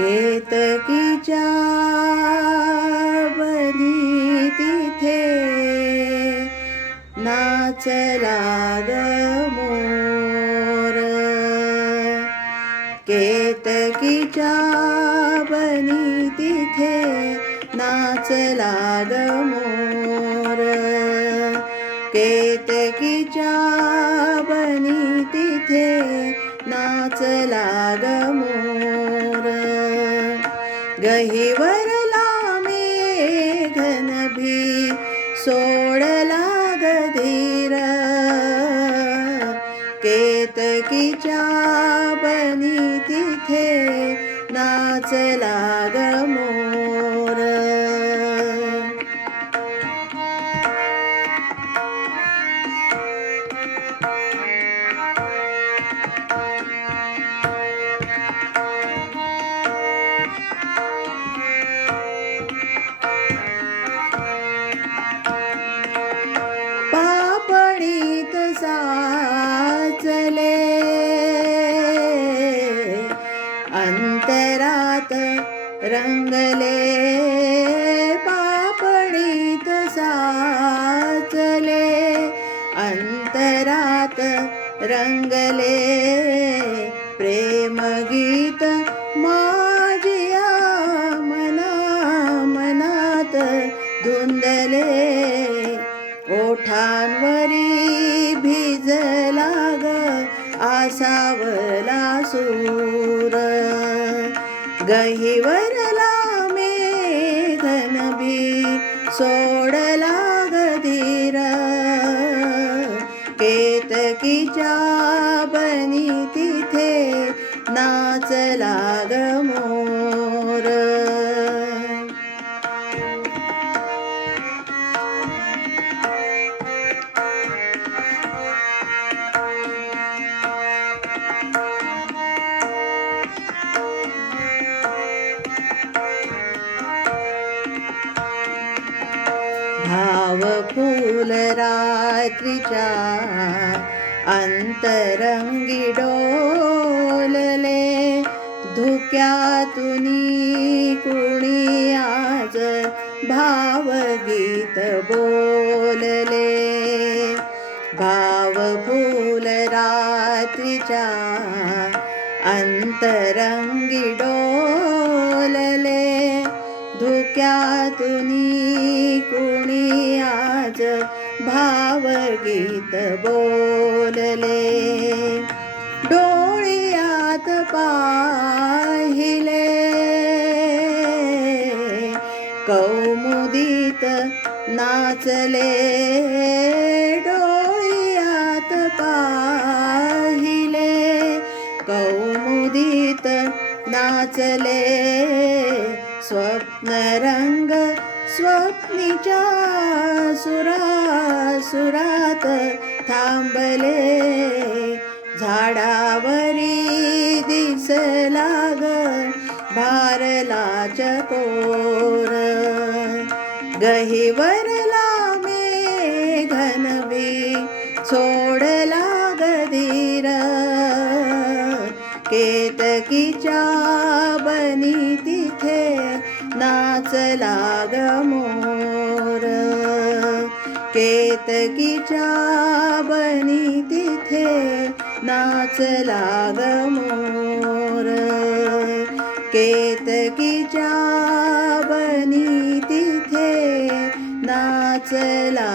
केतकीच्या बनी तिथे नाचला ग मोर. केतकीच्या बनी तिथे नाचला ग मोर. केतकीच्या बनी तिथे नाचला ग मोर. गहिवरला मेघनभी सोडला ग धीर. केतकीच्या बनी तिथे नाचला ग मोर. पापणीत साचले अंतरात रंगले. पापणीत साचले अंतरात रंगले. प्रेमगीत माझिया मना मनात धुंदले. ओठांवरी भिजला ग आसावला सूर. गहिवरला मेघनभी सोडला ग धीर. केतकीच्या बनी तिथे नाचला ग मोर. भाव फूल रात्रीच्या अंतरंगी डोलले. धुक्यातुनी कुणी आज भावगीत बोलले. भाव फूल रात्रीच्या अंतरंगी डोलले. धुक्यातुनी कुणी आज भावगीत बोलले. डोळ्यात पाहिले कौमुदीत नाचले. डोळ्यात पाहिले कौमुदीत नाचले. स्वप्नरंग स्वप्नीच्या सुरात थांबले. झाडावरी दिसला ग भारला चकोर. गहिवरला मेघनभी सोडला ग धीर. केतकीच्या बनी तिथे नाचला ग मोर. केतकीच्या बनी तिथे नाचला ग मोर. केतकीच्या बनी तिथे नाचला